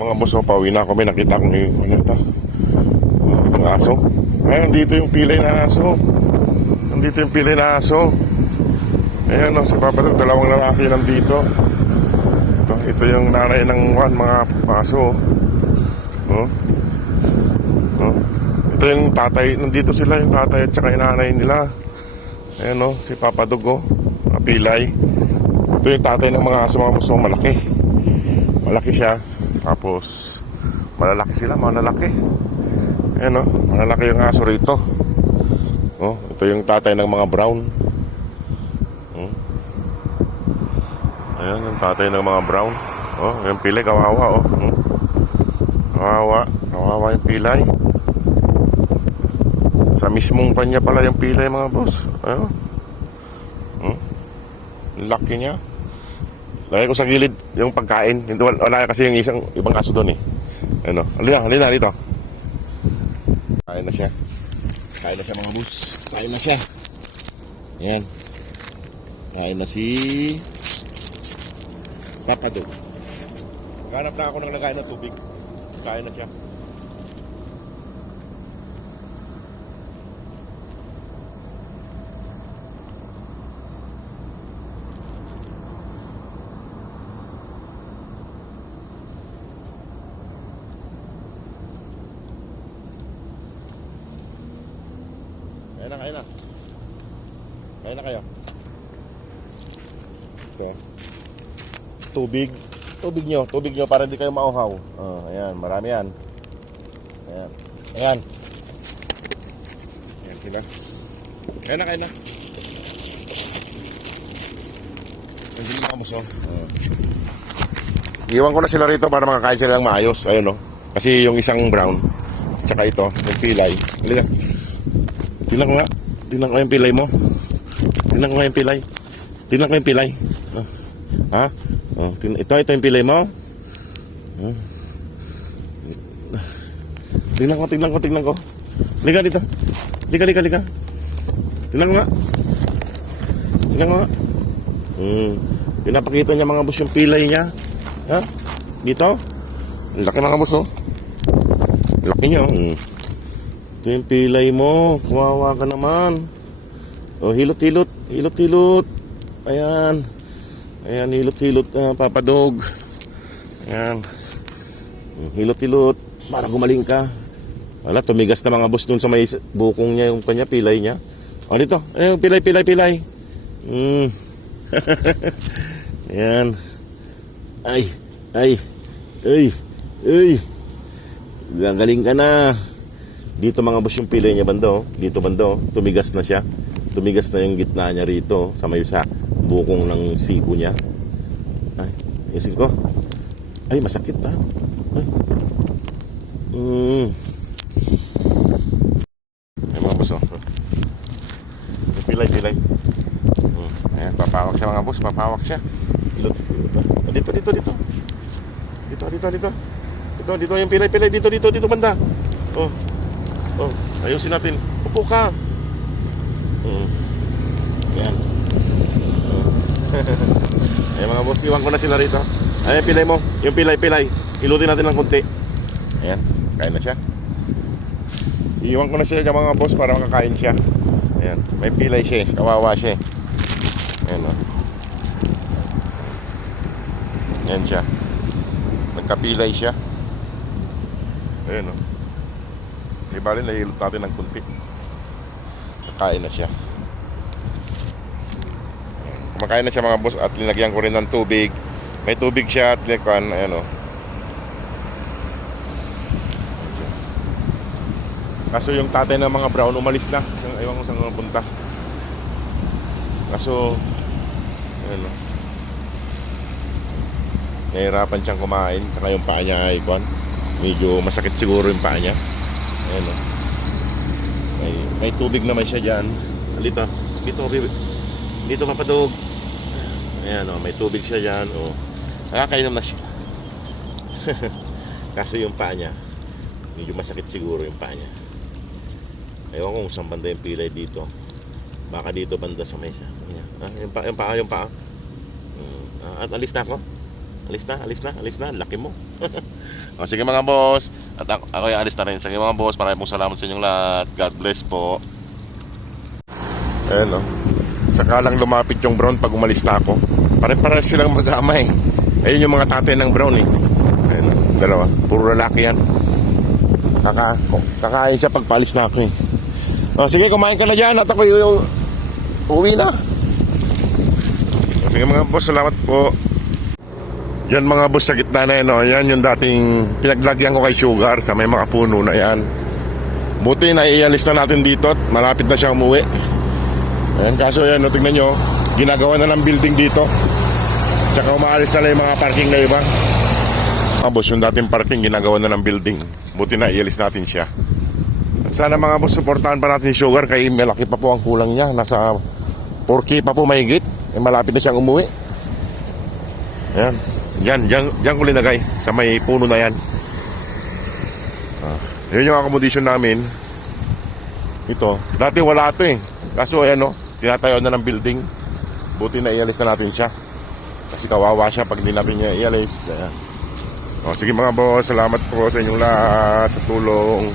Mga boss, pauwi na ako. May nakita ko yung ano ito, yung aso. Ngayon, dito yung pilay na aso. Nandito yung pilay na aso. Ayan o, si Papa Dog, dalawang lalaki nandito. Ito yung nanay ng mga aso. Ito yung tatay, nandito sila, yung tatay at saka yung nanay nila. Ayan o, si Papa Dog o, pilay. Ito yung tatay ng mga aso, mga boss, malaki. Malaki siya. Tapos malalaki sila, malalaki. Ayan o, malalaki yung aso rito. Ito yung tatay ng mga brown. Ayan yung tatay ng mga brown. Yung pilay, kawawa. Kawawa yung pilay. Sa mismong kanya pala yung pilay, mga boss. Laki niya. Lagay ko sa gilid yung pagkain. Wala kasi yung ibang aso doon eh. Halina dito. Kain na siya. Kain na siya, mga boss. Kain na siya. Ayan. Kain na si Papa Dog. Ganap na ako ng lagay ng tubig. Kain na siya. Kain na. Kain na kayo. Ito. Tubig nyo para hindi kayo mauhaw. Ayan, marami yan. Ayan sila. Kain na. Nandiyan yung kamuso. Iwan ko na sila rito para makakain sila ng maayos. Ayun o. Kasi yung isang brown, tsaka ito, yung pilay. Halika. Tingnan ko nga. Tingnan ko yung pilay mo. Tingnan ko yung pilay. Ha? Ito yung pilay mo. Tingnan ko. Liga dito. Liga. Tingnan ko nga. Pinapakita niya, mga boss, yung pilay niya. Ha? Dito. Laki, mga boss, oh. Laki niya, Ito yung pilay mo. Kawawa ka naman. Hilot. Ayan, hilot. Papa Dog. Ayan. Hilot. Para gumaling ka. Wala, tumigas na, mga boss, dun sa may bukong niya, yung kanya, pilay niya. Dito. Ayan, pilay. Ayan. Ay. Galing ka na. Dito, mga boss, yung pilay niya bando. Dito bando, tumigas na siya. Tumigas na yung gitna niya rito sa may sa bukong ng siko niya. Ay, isin ko. Ay, masakit ha. Ay. Ay, mga boss, yung pilay. Ayan, papawak siya, mga boss. Papawak siya. Dito. Dito yung pilay. Dito banda. Ayusin natin. Upo ka. Yan. Ayan, mga boss, iwan ko na sila rito. Ayan, pilay mo. Yung pilay. Ilutin natin ng konti. Ayan, kain na siya. Iwan ko na sila dyan, mga boss, para makakain siya. Ayan, may pilay siya. Kawawa siya. Ayan, Ayan siya. Nagkapilay siya. Ayan, Ibali, nahilot natin ng kunti. Kakain na siya. Kumakain na siya, mga boss, at linagyan ko rin ng tubig. May tubig siya at linagyan, ayan. Kaso yung tatay ng mga brown umalis na. Ewan ko saan punta. Kaso ayan, nahirapan siyang kumain. Saka yung paa niya ay medyo masakit siguro yung paa niya. Ayan, may tubig naman siya dyan. Dito Papa Dog. Ayan, may tubig siya dyan. Nakakainom na siya. Kaso yung paa niya, medyo masakit siguro yung paa niya. Ewan ko kung saan banda yung pilay dito. Baka dito banda sa mesa. Yung paa. At alis na ako. Alis na. Laki mo. O, sige mga boss. At ako yung alis na rin. Sige mga boss, maraming pong salamat sa inyong lahat. God bless po. Ayan, no? Saka lang lumapit yung brown pag umalis na ako. Pare-pare silang mag-ama eh. Ayun yung mga tatay ng brown eh. Ayan, dalawa. Puro lalaki yan. Kakain siya pag paalis na ako eh. O, sige, kumain ka na dyan at ako yung uwi na. O, sige mga boss, salamat po. Yan mga boss sa gitna na yan, no? Yan yung dating pinaglagyan ko kay Sugar sa may mga puno na yan. Buti na ialis na natin dito at malapit na siya umuwi. Ayan, kaso yan, no, tignan nyo, ginagawa na ng building dito. Tsaka umaalis na lang yung mga parking na iba. Mga boss, yung dating parking ginagawa na ng building. Buti na ialis natin siya. Sana mga boss, supportahan pa natin si Sugar kay malaki pa po ang kulang niya. Nasa 4K pa po mahigit. Malapit na siyang umuwi. Ayan. Diyan ko linagay sa may puno na yan. Yun yung accommodation namin. Ito. Dati wala ito eh. Kaso ayan o, tinatayo na ng building. Buti na ialis na natin siya. Kasi kawawa siya pag hindi natin niya ialis. Ayan. O, sige mga boss, salamat po sa inyong lahat sa tulong.